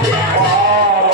¡Oh!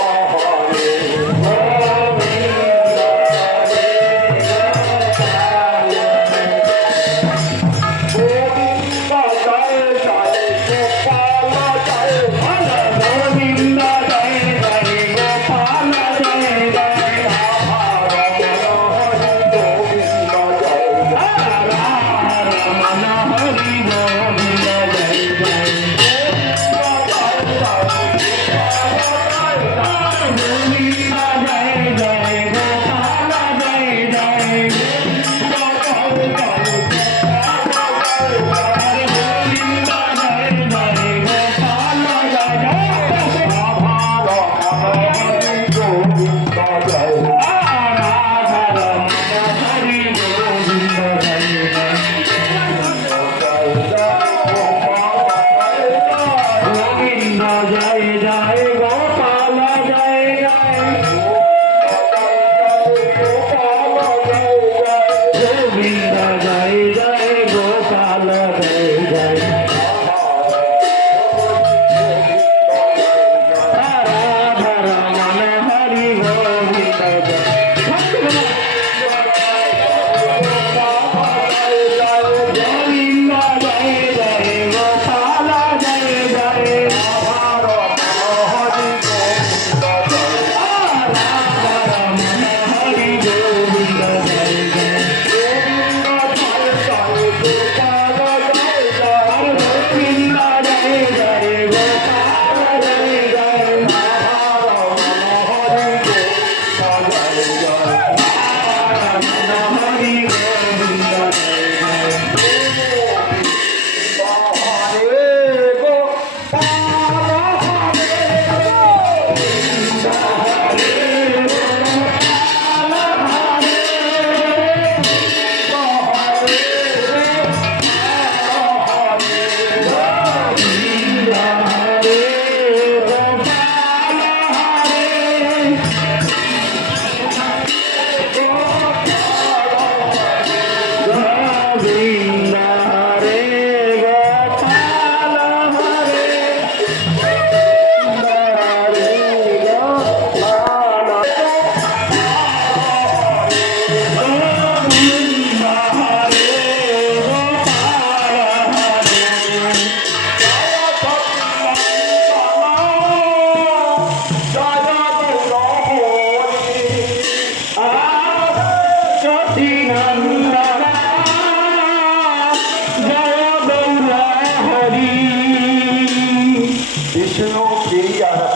செய்தியாக